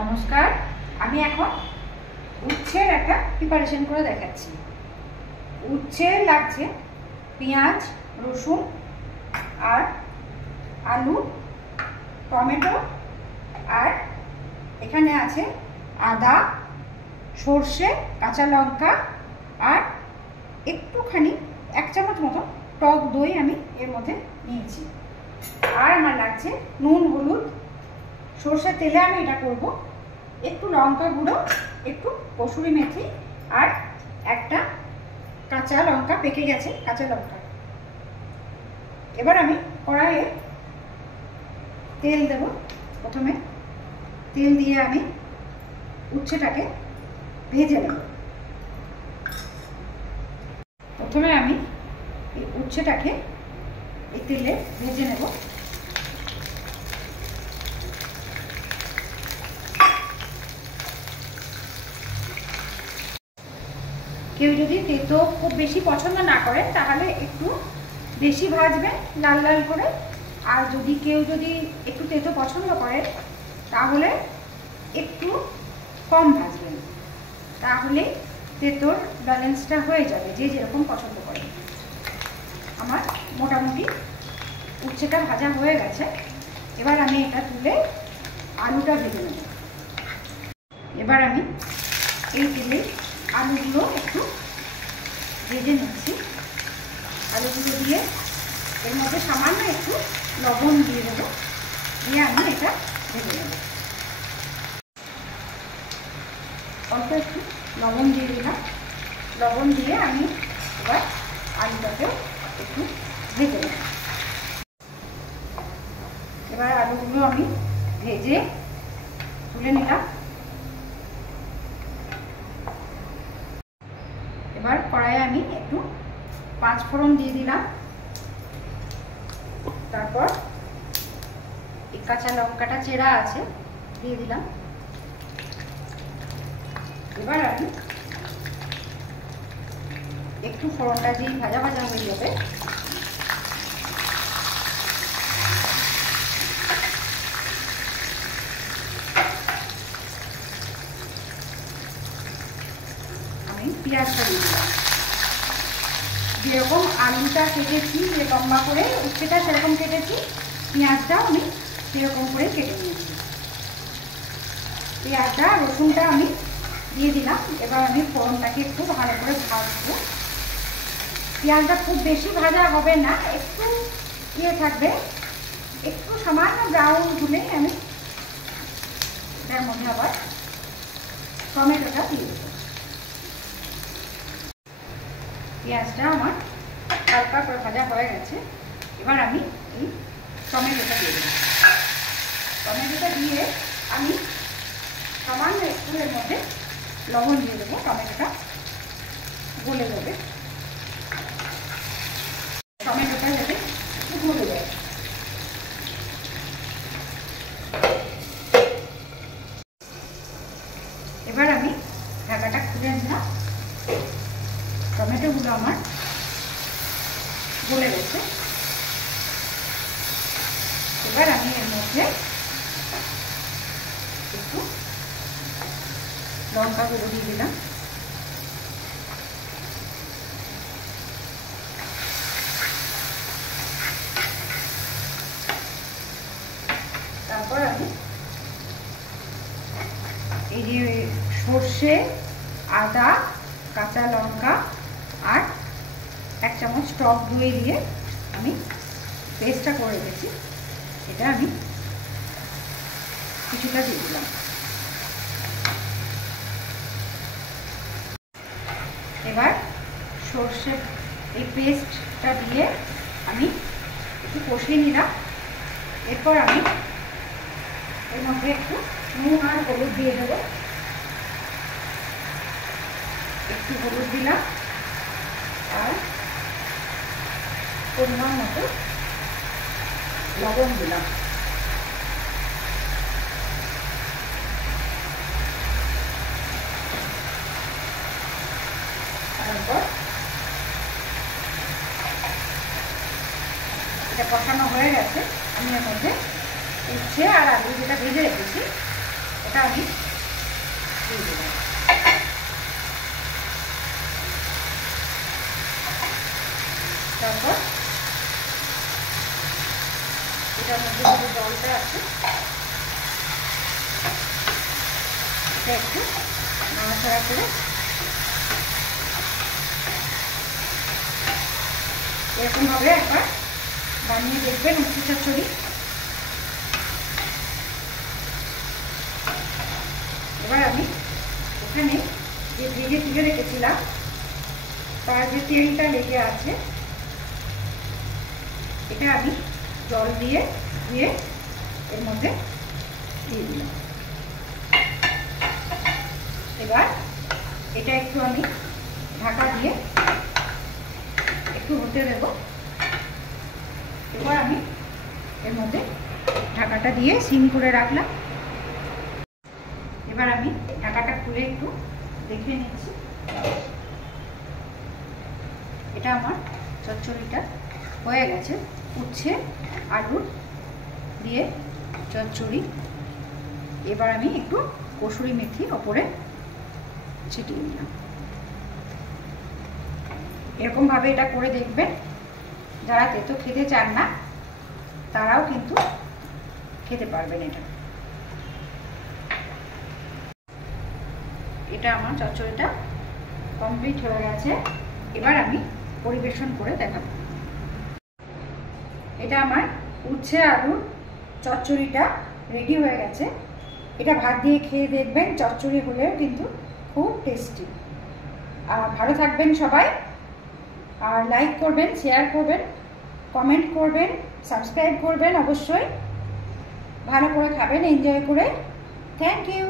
নমস্কার, আমি এখন উচ্ছের একটা প্রিপারেশন করে দেখাচ্ছি। উচ্ছে লাগছে পেঁয়াজ, রসুন আর আলু, টমেটো, আর এখানে আছে আদা, সর্ষে, কাঁচা লঙ্কা আর একটুখানি 1 চামচ মতো টক দই আমি এর মধ্যে নিয়েছি। আর আমার লাগছে নুন, হলুদ, সর্ষের তেলে আমি এটা করব, একটু লঙ্কা গুঁড়ো, একটু কসুরি মেথি আর একটা কাঁচা লঙ্কা, পেকে গেছে কাঁচা লঙ্কা। এবার আমি কড়াইয়ে তেল দেব। প্রথমে তেল দিয়ে আমি উচ্ছেটাকে ভেজে নেব। প্রথমে আমি এই উচ্ছেটাকে এই তেলে ভেজে নেব। কেউ যদি তেতো খুব বেশি পছন্দ না করে তাহলে একটু বেশি ভাজবেন লাল লাল করে, আর কেউ যদি একটু তেতো পছন্দ করে তাহলে একটু কম ভাজবেন, তাহলে তেতোর ব্যালেন্সটা হয়ে যাবে, যে যেরকম পছন্দ করে। আমার মোটামুটি উচ্ছেটা ভাজা হয়ে গেছে। এবার আমি এটা তুলে আলুটা ভেজে নেব। এবার আমি এই তেলে আলুগুলো একটু ভেজে নিচ্ছি। আলুগুলো দিয়ে এর মধ্যে সামান্য একটু লবণ দিয়ে দেবো, দিয়ে আমি এটা ভেজে নেব। অল্প একটু লবণ দিয়ে দিলাম। লবণ দিয়ে আমি এবার আলুটাকেও একটু ভেজে নেব। এবার আলুগুলো আমি ভেজে তুলে নিলাম। এবার কড়াইয়ে আমি একটু 5 ফোড়ন দিয়ে দিলাম। তারপর এই কাঁচা লঙ্কাটা চেরা আছে দিয়ে দিলাম। এবার আমি একটু ফোড়নটা দিয়ে ভাজা ভাজা হয়ে যাবে, আমি পেঁয়াজটা দিয়ে দিলাম। যেরকম আলুটা কেটেছি, যে লম্বা করে উচ্ছেটা সেরকম কেটেছি, পেঁয়াজটাও আমি সেরকম করে কেটে নিয়েছি। পেঁয়াজটা, রসুনটা আমি দিয়ে দিলাম। এবার আমি ফোড়নটাকে একটু ভালো করে ভাজবো। পেঁয়াজটা খুব বেশি ভাজা হবে না, একটু থাকবে, একটু সামান্য ব্রাউন হলে আমি এটার মধ্যে আবার টমেটোটা দিয়ে দেবো। পেঁয়াজটা আমার হালকা করে ভাজা হয়ে গেছে। এবার আমি এই টমেটোটা দিয়ে দেবো। টমেটোটা দিয়ে আমি সামান্য একটু এর মধ্যে লবণ দিয়ে দেবো, টমেটোটা গলে যাবে। টমেটোটা যাতে একটু গলে যায়। এবার আমি ঢাকাটা খুলে নিলাম। টমেটোগুলো আমার গলে গেছে। এবার আমি এর মধ্যে একটু লঙ্কা গুঁড়ো দিয়ে দিলাম। তারপর আমি এই যে সর্ষে, আদা, কাঁচা লঙ্কা আর 1 চামচ টক দই দিয়ে আমি পেস্টটা করে রেখেছি, এটা আমি কিছুটা দিয়ে দিলাম। এবার সর্ষে এই পেস্টটা দিয়ে আমি একটু কষিয়ে নিলাম। এরপর আমি এর মধ্যে একটু নুন আর হলুদ দিয়ে দেবো। একটু হলুদ দিলাম আর পরিমাণ মতো লবণ দিলাম। তারপর এটা কষানো হয়ে গেছে। আমি এর মধ্যে উচ্ছে আর আলু যেটা ভেজে রেখেছি ভাতটা আমি দিয়ে দেবো। তারপর এটার মধ্যে যে জলটা আছে এটা একটু নাড়াচাড়া করে এরকমভাবে একবার বানিয়ে দেখবেন উচ্ছে চচ্চড়ি। এবার আমি এখানে যে ভেজে তুলে রেখেছিলাম তার যে তেলটা লেগে আছে এটা আমি জল দিয়ে ধুয়ে এর মধ্যে দিয়ে দিলাম। এবার এটা একটু আমি ঢাকা দিয়ে একটু হতে দেব। এবার আমি এর মধ্যে ঢাকাটা দিয়ে সিম করে রাখলাম। এবার আমি ঢাকাটা খুলে একটু দেখে নিচ্ছি। এটা আমার চচ্চড়িটা হয়ে গেছে। উচ্ছে আলু দিয়ে চচ্চড়ি। এবার আমি একটু কসুরি মেথি ওপরে ছিটিয়ে দিলাম। এরকমভাবে এটা করে দেখবেন। যারা তেতো খেতে চান না তারাও কিন্তু খেতে পারবেন। এটা আমার চচ্চড়িটা কমপ্লিট হয়ে গেছে। এবার আমি পরিবেশন করে দেখাবো। এটা আমার উচ্ছে আলুর চচ্চড়িটা রেডি হয়ে গেছে। এটা ভাত দিয়ে খেয়ে দেখবেন, চচ্চড়ি হলেও কিন্তু খুব টেস্টি। আর ভালো থাকবেন সবাই। আর লাইক করবেন, শেয়ার করবেন, কমেন্ট করবেন, সাবস্ক্রাইব করবেন অবশ্যই। ভালো করে খাবেন, এনজয় করে। Thank you.